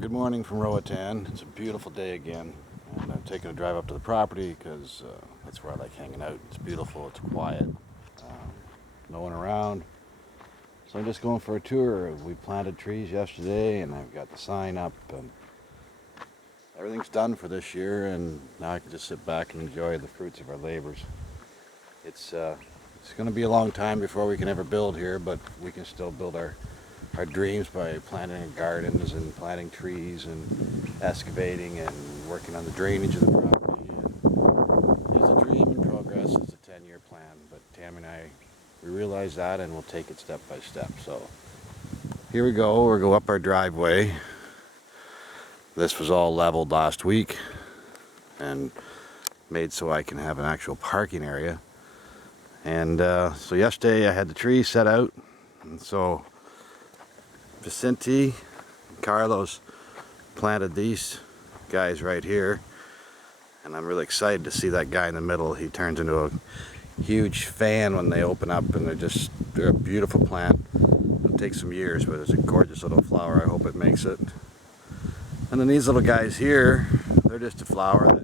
Good morning from Roatan. It's a beautiful day again, and I'm taking a drive up to the property because that's where I like hanging out. It's beautiful, it's quiet, no one around. So I'm just going for a tour. We planted trees yesterday, and I've got the sign up, and everything's done for this year, and now I can just sit back and enjoy the fruits of our labors. It's going to be a long time before we can ever build here, but we can still build our dreams by planting gardens and planting trees and excavating and working on the drainage of the property. And it's a dream in progress. It's a 10-year plan, but Tammy and I, we realize that, and we'll take it step by step. So here we go. We'll go up our driveway. This was all leveled last week and made so I can have an actual parking area. And so yesterday I had the trees set out, and so Vicente and Carlos planted these guys right here, and I'm really excited to see that guy in the middle. He turns into a huge fan when they open up, and they're a beautiful plant. It'll take some years, but it's a gorgeous little flower. I hope it makes it. And then these little guys here, they're just a flower that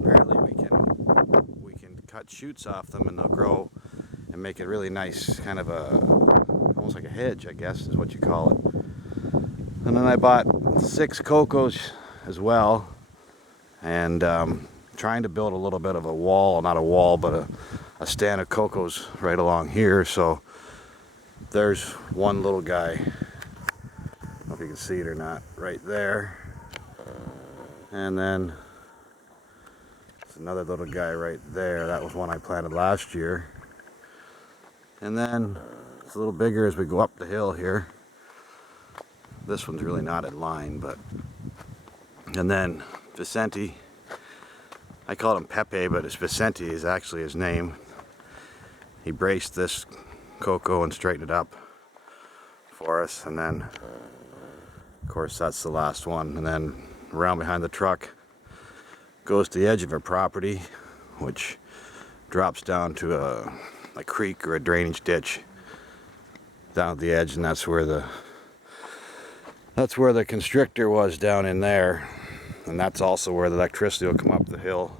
apparently we can cut shoots off them, and they'll grow and make a really nice kind of almost like a hedge, I guess is what you call it. And then I bought 6 cocos as well, and trying to build a little bit of a wall, not a wall, but a stand of cocos right along here. So there's one little guy, I don't know if you can see it or not, right there. And then there's another little guy right there. That was one I planted last year. And then it's a little bigger as we go up the hill here. This one's really not in line, but... And then Vicente, I called him Pepe, but it's Vicente is actually his name. He braced this cocoa and straightened it up for us, and then of course that's the last one. And then around behind the truck goes to the edge of our property, which drops down to a creek or a drainage ditch down at the edge, and that's where the constrictor was down in there, and that's also where the electricity will come up the hill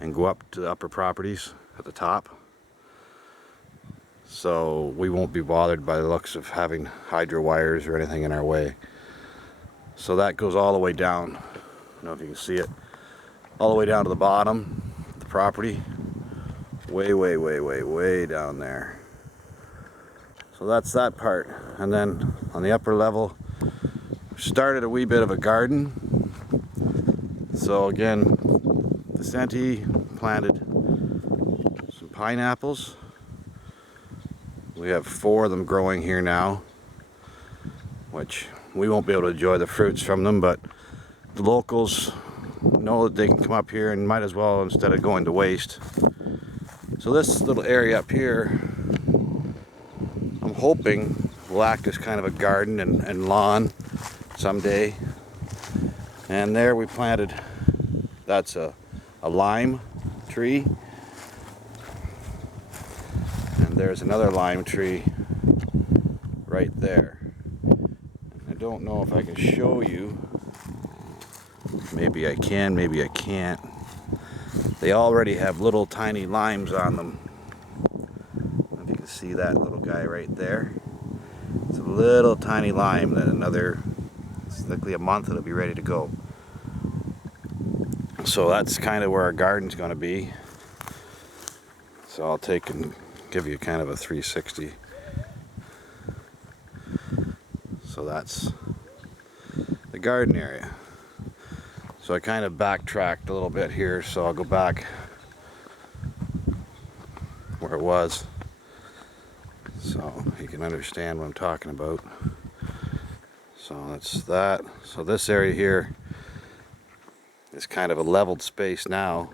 and go up to the upper properties at the top. So we won't be bothered by the looks of having hydro wires or anything in our way. So that goes all the way down, I don't know if you can see it, all the way down to the bottom of the property, way down there. So that's that part. And then on the upper level, started a wee bit of a garden. So again, Vicente planted some pineapples. We have 4 of them growing here now, which we won't be able to enjoy the fruits from them, but the locals know that they can come up here and might as well, instead of going to waste. So this little area up here, I'm hoping will act as kind of a garden and lawn someday. And there we planted, that's a lime tree, and there's another lime tree right there. I don't know if I can show you. Maybe I can, maybe I can't. They already have little tiny limes on them. I don't know if you can see that little guy right there. It's a little tiny lime that it's likely a month it'll be ready to go. So that's kind of where our garden's going to be. So I'll take and give you kind of a 360. So that's the garden area. So I kind of backtracked a little bit here, so I'll go back where it was so you can understand what I'm talking about. So that's that. So this area here is kind of a leveled space now.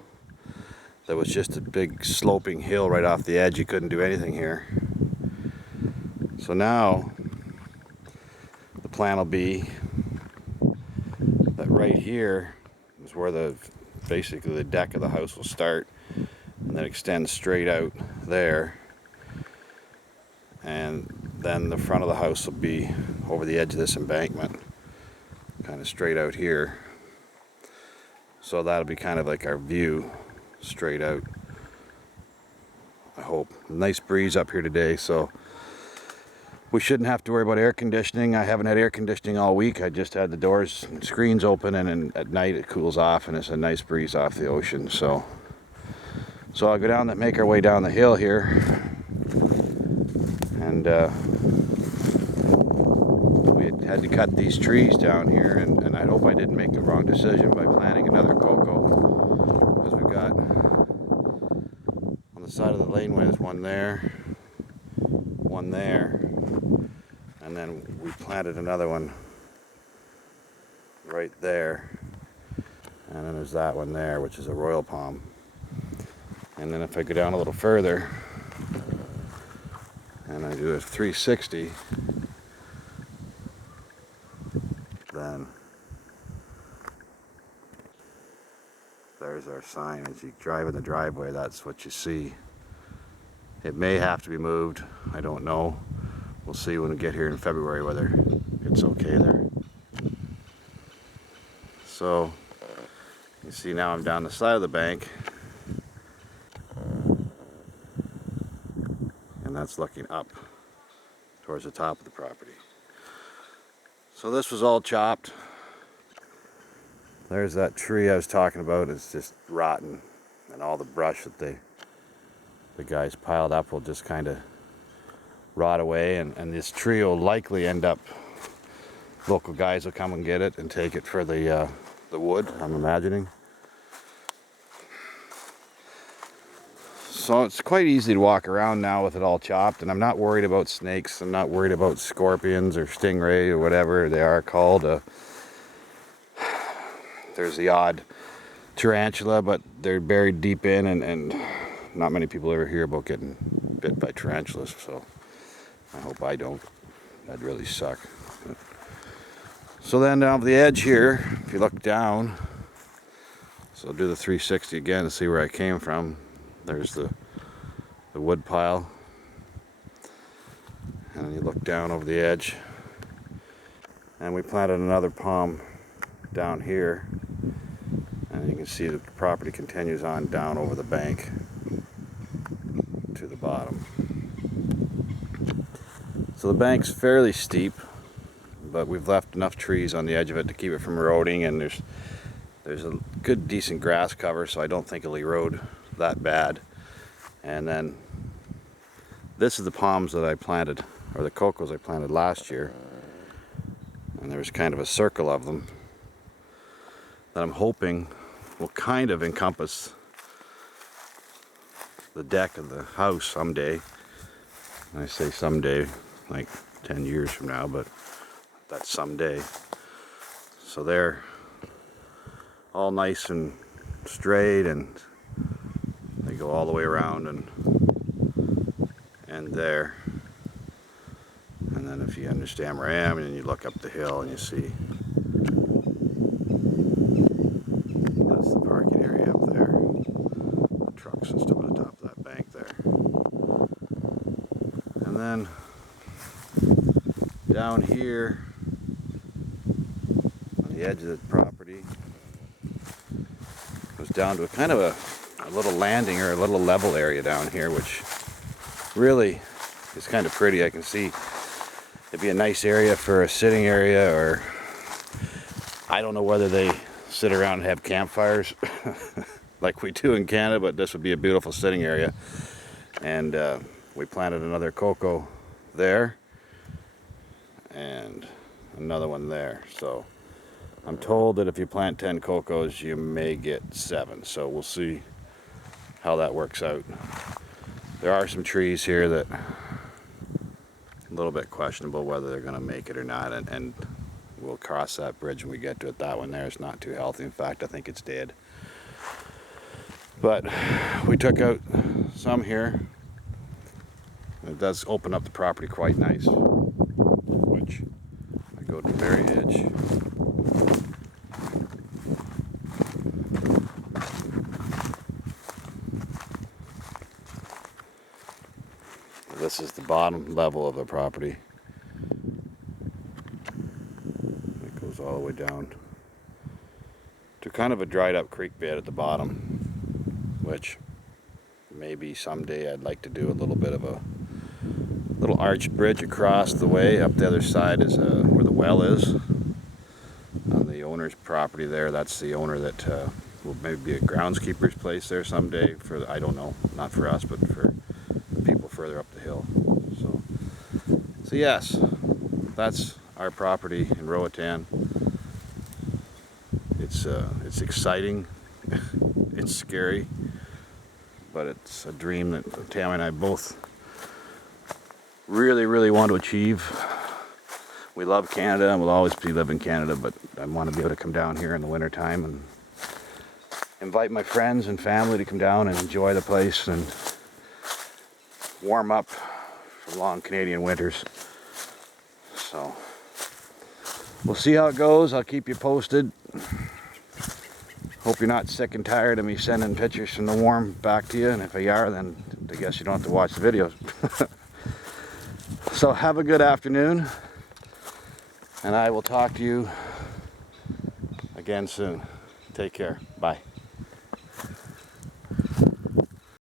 There was just a big sloping hill right off the edge. You couldn't do anything here. So now the plan will be that right here is where basically the deck of the house will start, and then extend straight out there, and then the front of the house will be over the edge of this embankment. kind of straight out here. So that'll be kind of like our view straight out, I hope. Nice breeze up here today, so we shouldn't have to worry about air conditioning. I haven't had air conditioning all week. I just had the doors and screens open, and at night it cools off and it's a nice breeze off the ocean. So I'll go down, make our way down the hill here, and we had to cut these trees down here, and I hope I didn't make the wrong decision by planting another cocoa, because we've got on the side of the laneway there's one there, and then we planted another one right there, and then there's that one there, which is a royal palm. And then if I go down a little further and I do a 360, then there's our sign. As you drive in the driveway, that's what you see. It may have to be moved, I don't know. We'll see when we get here in February whether it's okay there. So you see now I'm down the side of the bank, and that's looking up towards the top of the property. So this was all chopped. There's that tree I was talking about. It's just rotten, and all the brush that the guys piled up will just kind of rot away, and this tree will likely end up, local guys will come and get it and take it for the wood, I'm imagining. So it's quite easy to walk around now with it all chopped, and I'm not worried about snakes. I'm not worried about scorpions or stingray or whatever they are called. There's the odd tarantula, but they're buried deep in, and not many people ever hear about getting bit by tarantulas, so I hope I don't. That'd really suck. So then down the edge here, if you look down, so I'll do the 360 again to see where I came from. There's the wood pile, and then you look down over the edge, and we planted another palm down here, and you can see the property continues on down over the bank to the bottom. So the bank's fairly steep, but we've left enough trees on the edge of it to keep it from eroding, and there's a good decent grass cover, so I don't think it'll erode that bad. And then this is the palms that I planted, or the cocos I planted last year, and there's kind of a circle of them that I'm hoping will kind of encompass the deck of the house someday. And I say someday, like 10 years from now, but that's someday. So they're all nice and straight, and they go all the way around and there. And then if you understand where I am, and you look up the hill and you see that's the parking area up there. The trucks and stuff at the top of that bank there. And then down here on the edge of the property goes down to a kind of a little landing, or a little level area down here, which really is kind of pretty. I can see it'd be a nice area for a sitting area, or I don't know whether they sit around and have campfires like we do in Canada, but this would be a beautiful sitting area. And we planted another cocoa there and another one there. So I'm told that if you plant 10 cocos, you may get 7. So we'll see how that works out. There are some trees here that a little bit questionable whether they're going to make it or not, and we'll cross that bridge when we get to it. That one there is not too healthy. In fact, I think it's dead. But we took out some here. It does open up the property quite nice, which I go to the very edge. This is the bottom level of the property. It goes all the way down to kind of a dried up creek bed at the bottom, which maybe someday I'd like to do a little bit of a little arched bridge across the way. Up the other side is where the well is on the owner's property there. That's the owner that will maybe be a groundskeeper's place there someday for, I don't know, not for us, but for the people further up the hill. So yes, that's our property in Roatan. It's exciting, it's scary, but it's a dream that Tammy and I both really want to achieve. We love Canada and we'll always live in Canada, but I want to be able to come down here in the winter time and invite my friends and family to come down and enjoy the place and warm up for long Canadian winters. So we'll see how it goes. I'll keep you posted. Hope you're not sick and tired of me sending pictures from the warm back to you, and if you are, then I guess you don't have to watch the videos. So have a good afternoon, and I will talk to you again soon. Take care. Bye.